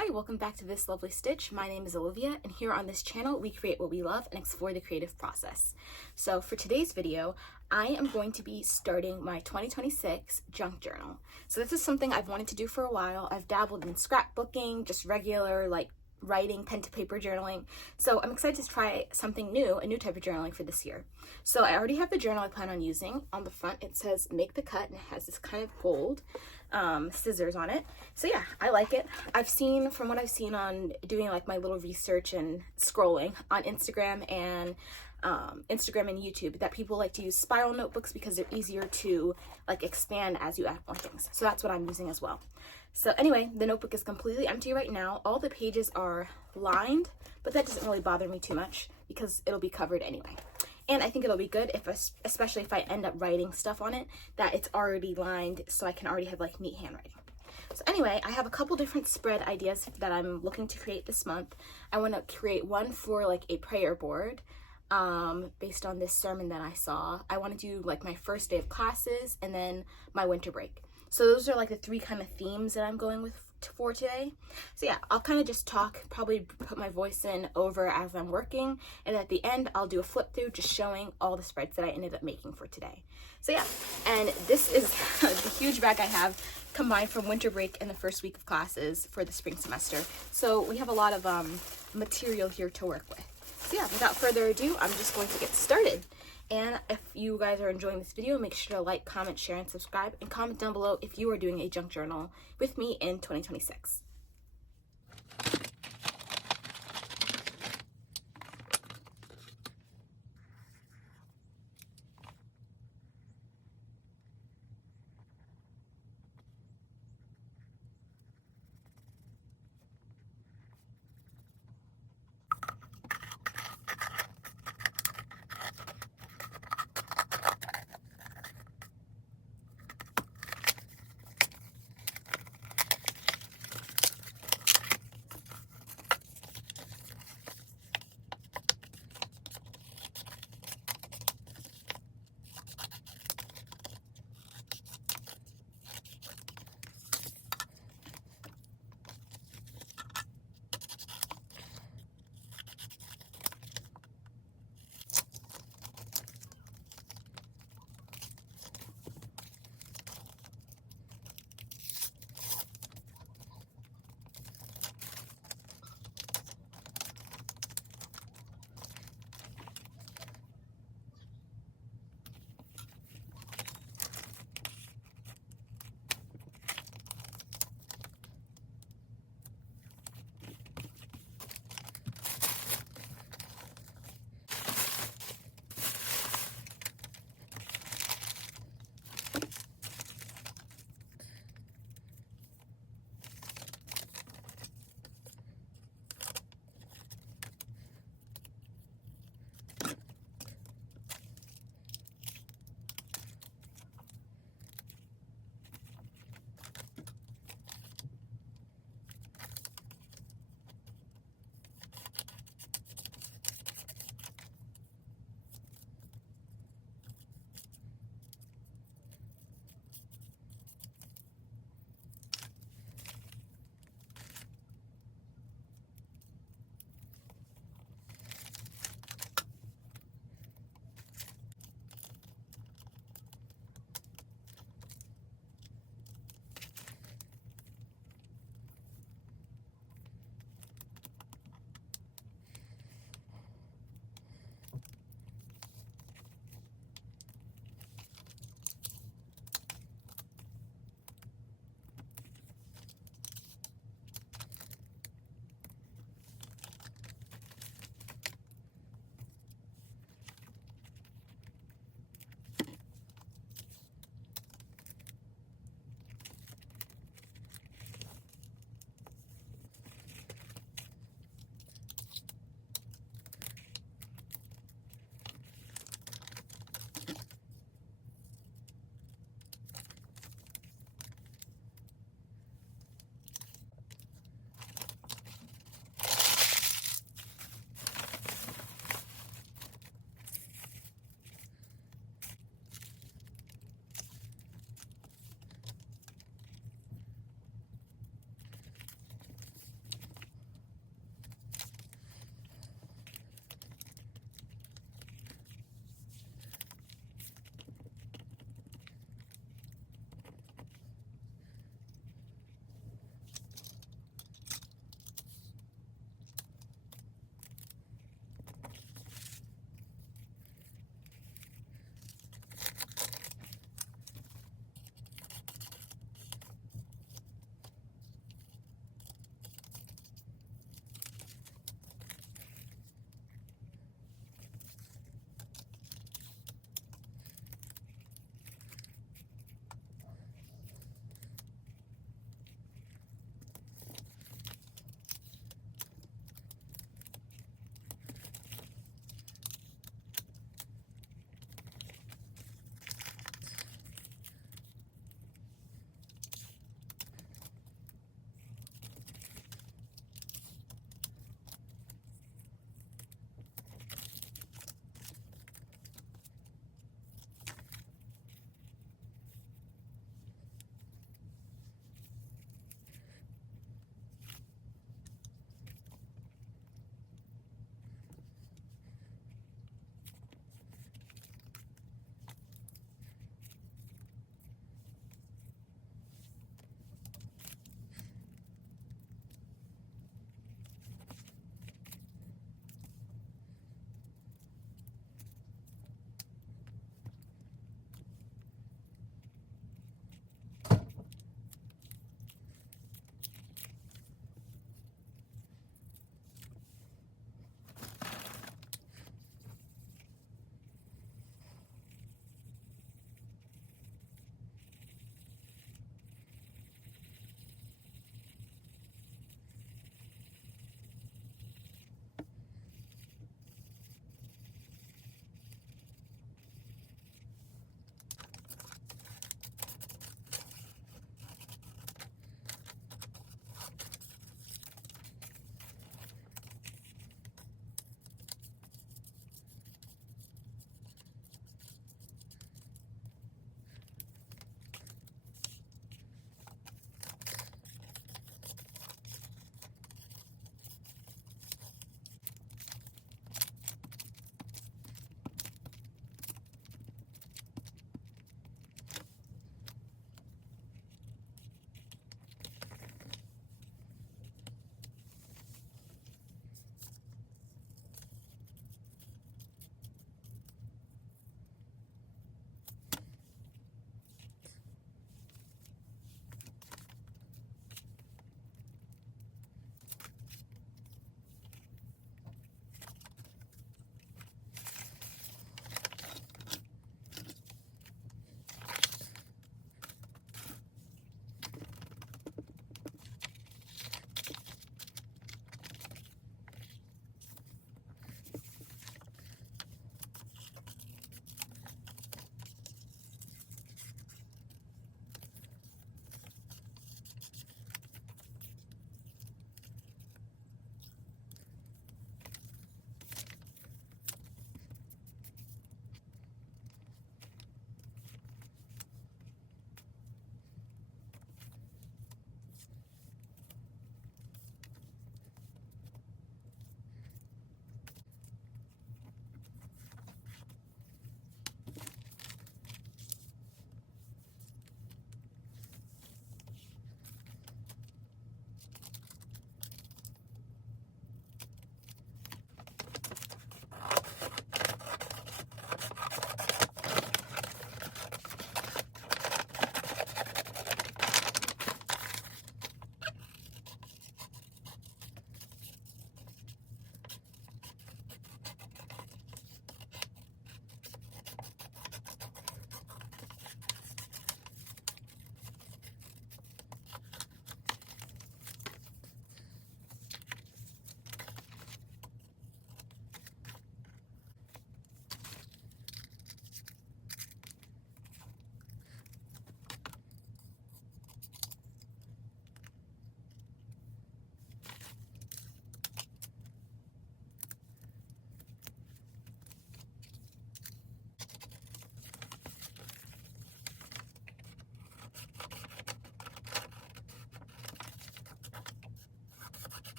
Hi, welcome back to This Lovely Stitch. My name is Olivia, and here on this channel, we create what we love and explore the creative process. So for today's video, I am going to be starting my 2026 junk journal. So this is something I've wanted to do for a while. I've dabbled in scrapbooking, just regular like writing, pen to paper journaling. So I'm excited to try something new, a new type of journaling for this year. So I already have the journal I plan on using. On the front, it says make the cut, and it has this kind of gold scissors on it. So yeah, I like it. From what I've seen on doing like my little research and scrolling on Instagram and YouTube, that people like to use spiral notebooks because they're easier to like expand as you add more things. So that's what I'm using as well. So anyway, the notebook is completely empty right now. All the pages are lined, but that doesn't really bother me too much because it'll be covered anyway. And I think it'll be good especially if I end up writing stuff on it, that it's already lined so I can already have like neat handwriting. So anyway, I have a couple different spread ideas that I'm looking to create this month. I want to create one for like a prayer board based on this sermon that I saw. I want to do like my first day of classes and then my winter break. So those are like the three kind of themes that I'm going with for today. So yeah, I'll kind of just talk, probably put my voice in over as I'm working, and at the end I'll do a flip through just showing all the spreads that I ended up making for today. So yeah, and this is the huge bag I have combined from winter break and the first week of classes for the spring semester. So we have a lot of material here to work with. So yeah, without further ado, I'm just going to get started. And if you guys are enjoying this video, make sure to like, comment, share, and subscribe, and comment down below if you are doing a junk journal with me in 2026.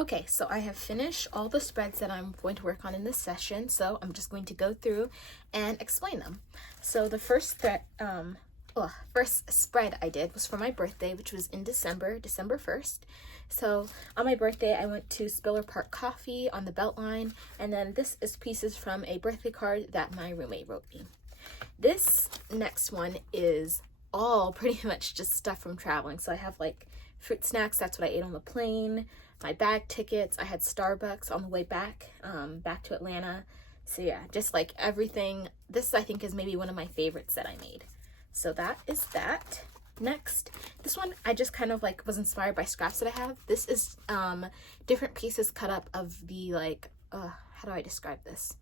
Okay, so I have finished all the spreads that I'm going to work on in this session, so I'm just going to go through and explain them. So the first spread I did was for my birthday, which was in December 1st. So on my birthday, I went to Spiller Park Coffee on the Beltline, and then this is pieces from a birthday card that my roommate wrote me. This next one is all pretty much just stuff from traveling. So I have like fruit snacks, that's what I ate on the plane, my bag tickets, I had Starbucks on the way back to Atlanta. So yeah, just like everything. This I think is maybe one of my favorites that I made. So that is that. Next, this one I just kind of like was inspired by scraps that I have. This is different pieces cut up of the like, how do I describe this?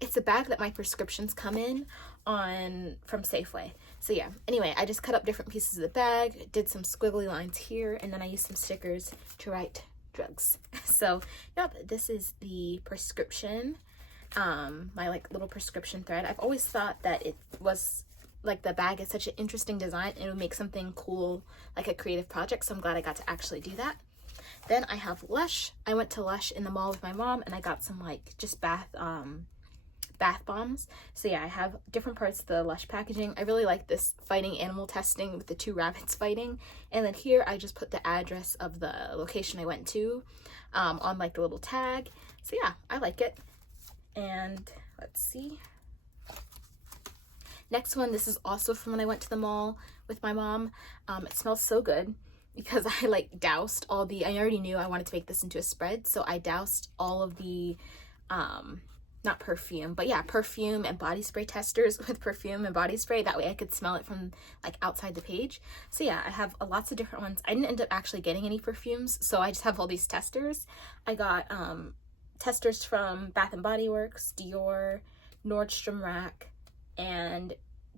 It's the bag that my prescriptions come in from Safeway. So yeah, anyway, I just cut up different pieces of the bag, did some squiggly lines here, and then I used some stickers to write drugs. So yep, this is the prescription, my like little prescription thread. I've always thought that it was like the bag is such an interesting design and it would make something cool, like a creative project. So I'm glad I got to actually do that. Then I have Lush. I went to Lush in the mall with my mom and I got some like just bath bombs. So yeah, I have different parts of the Lush packaging. I really like this fighting animal testing with the 2 rabbits fighting. And then here I just put the address of the location I went to on like the little tag. So yeah, I like it. And let's see. Next one, this is also from when I went to the mall with my mom. It smells so good because I like doused all the, I already knew I wanted to make this into a spread. So I doused all of the, not perfume, but yeah, perfume and body spray testers with perfume and body spray. That way I could smell it from like outside the page. So yeah, I have lots of different ones. I didn't end up actually getting any perfumes, so I just have all these testers. I got testers from Bath and Body Works, Dior, Nordstrom Rack, and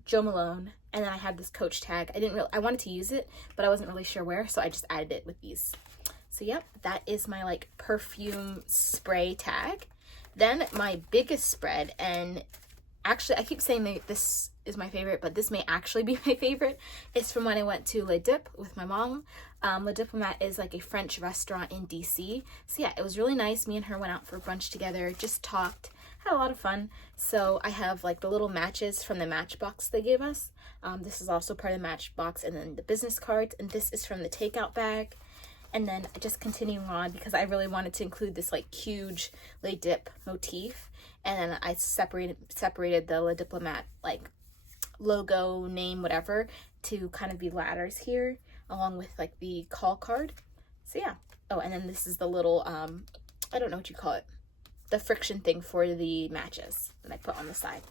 Jo Malone. And then I had this Coach tag. I wanted to use it, but I wasn't really sure where, so I just added it with these. So yep, that is my like perfume spray tag. Then my biggest spread, and actually I keep saying that this is my favorite, but this may actually be my favorite. It's from when I went to Le Dip with my mom. Le Diplomat is like a French restaurant in DC. So yeah, it was really nice. Me and her went out for brunch together, just talked, had a lot of fun. So I have like the little matches from the Matchbox they gave us. This is also part of the Matchbox, and then the business cards, and this is from the takeout bag. And then just continuing on because I really wanted to include this like huge Le Dip motif. And then I separated the Le Diplomat like logo, name, whatever, to kind of be ladders here along with like the call card. So yeah. Oh, and then this is the little, I don't know what you call it, the friction thing for the matches that I put on the side.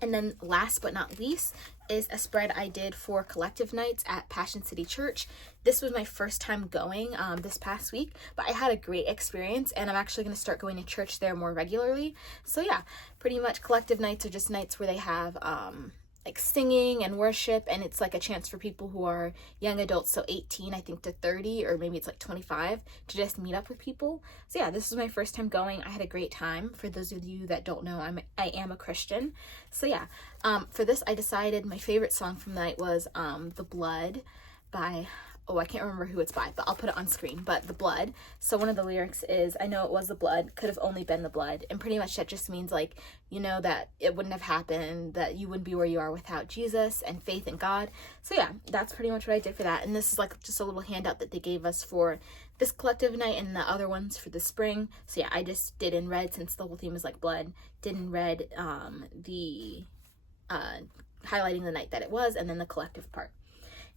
And then last but not least is a spread I did for collective nights at Passion City Church. This was my first time going this past week, but I had a great experience and I'm actually going to start going to church there more regularly. So yeah, pretty much collective nights are just nights where they have like singing and worship, and it's like a chance for people who are young adults, so 18 I think to 30, or maybe it's like 25, to just meet up with people. So yeah, this is my first time going. I had a great time. For those of you that don't know, I am a Christian. So yeah, for this I decided my favorite song from the night was The Blood by, oh, I can't remember who it's by, but I'll put it on screen. But The Blood. So one of the lyrics is, I know it was the blood, could have only been the blood. And pretty much that just means like, you know, that it wouldn't have happened, that you wouldn't be where you are without Jesus and faith in God. So yeah, that's pretty much what I did for that. And this is like just a little handout that they gave us for this collective night and the other ones for the spring. So yeah, I just did in red, since the whole theme is like blood, did in red highlighting the night that it was, and then the collective part.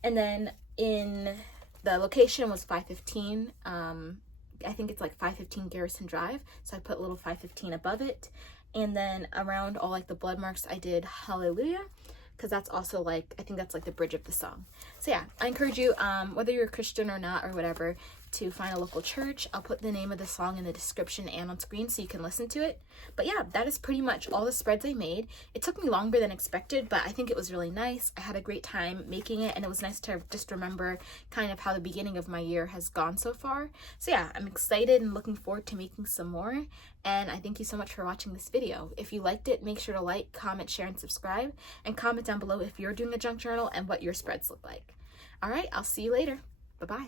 And then in the location was 515. I think it's like 515 Garrison Drive. So I put a little 515 above it. And then around all like the blood marks, I did Hallelujah, because that's also like, I think that's like the bridge of the song. So yeah, I encourage you, whether you're a Christian or not or whatever, to find a local church. I'll put the name of the song in the description and on screen so you can listen to it. But yeah, that is pretty much all the spreads I made. It took me longer than expected, but I think it was really nice. I had a great time making it, and it was nice to just remember kind of how the beginning of my year has gone so far. So yeah, I'm excited and looking forward to making some more. And I thank you so much for watching this video. If you liked it, make sure to like, comment, share, and subscribe. And comment down below if you're doing a junk journal and what your spreads look like. All right, I'll see you later. Bye-bye.